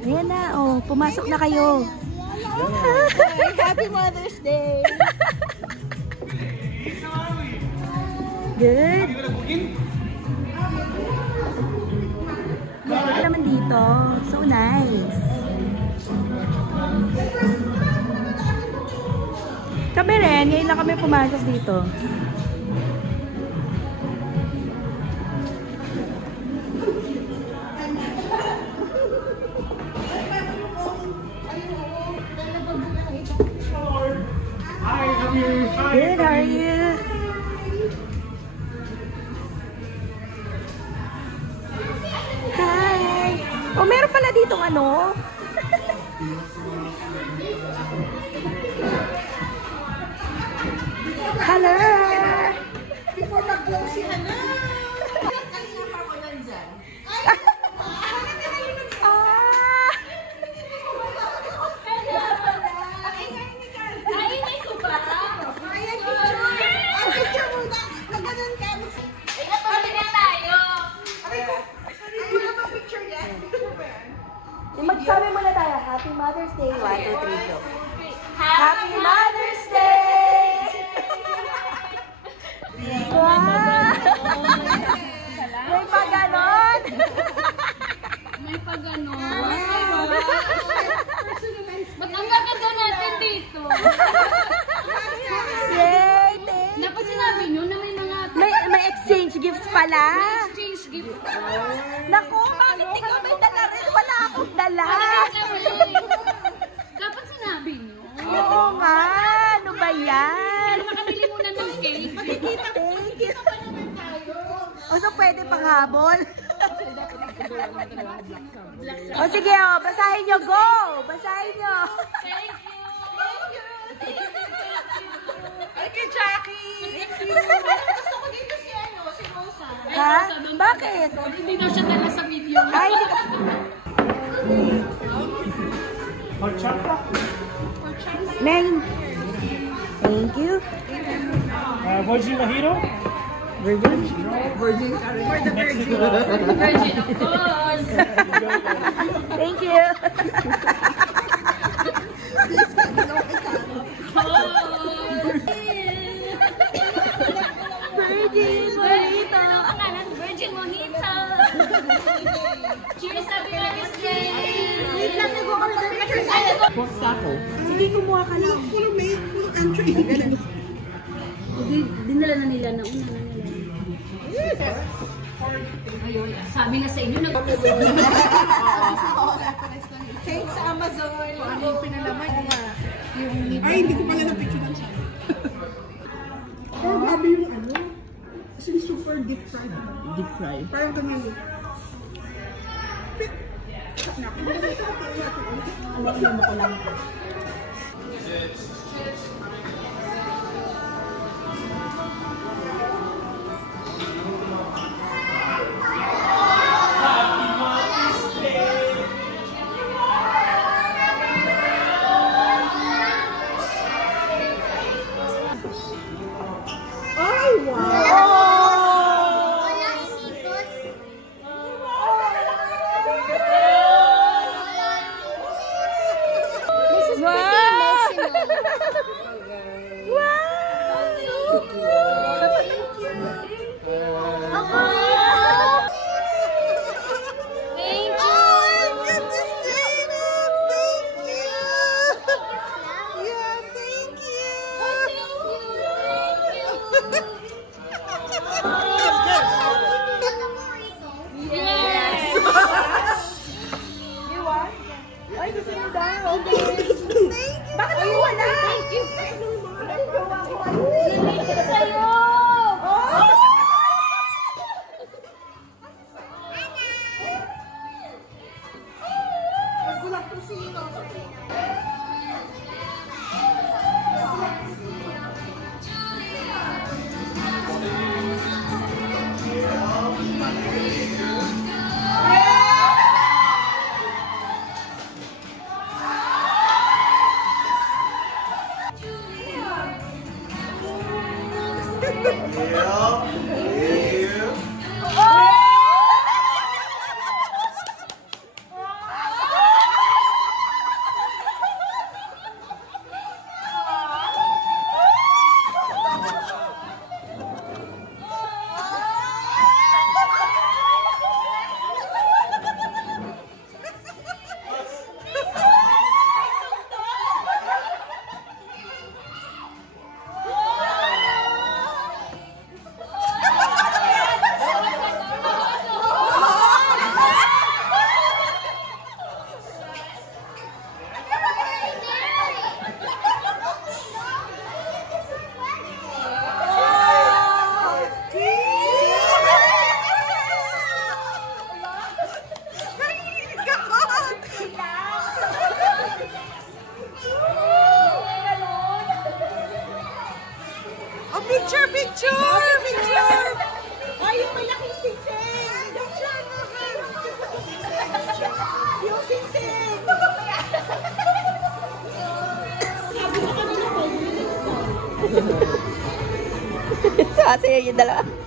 Ayan na, oh. Pumasok na kayo. Happy Mother's Day! Good. Meron naman dito. So nice. Kami rin. Ngayon lang kami pumasok dito. Good, how are you? Hi! Oh, meron pala ditong ano? Hello! Before mag-close si Hana! Magsabi muna tayo, Happy Mother's Day. 1, 2, 3, go. Happy Mother's Day! Wow! May pa-ganon! May pa-ganon. Ba't ang gaganda natin dito? Yay! Thank you! Dapat sinabi nyo na may mga... May exchange gifts pala. exchange gift. Naku, bakit ikaw may dala rin? Wala akong dala. Dapat sinabi nyo. Oo nga. Ano ba yan? Pero makabili muna ng cake. Thank you. O, so pwede panghabol? O, sige, o. Basahin nyo. Go! Basahin nyo. Thank you. Thank you, Jackie! Gusto ko dito si Rosa. Ha? Bakit? Hindi daw siya dala sa video. Ay, Neng. Thank you. Virgin Mojito? Virgin? Virgin. For the virgin. Virgin, of course. Thank you. Virgin Mojito. Virgin Mojito. Cheers, happy Mother's Day. Wait lang, nag-order pictures. Sige, kumuha ka lang. Puro entry. Dinala na nila na una na nila. Ayun, sabi na sa inyo nag Cake sa Amazon. Ano yung pinalaman niya? Ay, hindi ko pala na-picture ng siya. Oh, grabe yung ano. Kasi super deep fried. Deep fry. Parang ganyan. Alam mo ko lang. Ay, wow! Bakit ako wala? sa'yo. Gulat ko sino. Yung singsing! Sasayaw yung dalawa.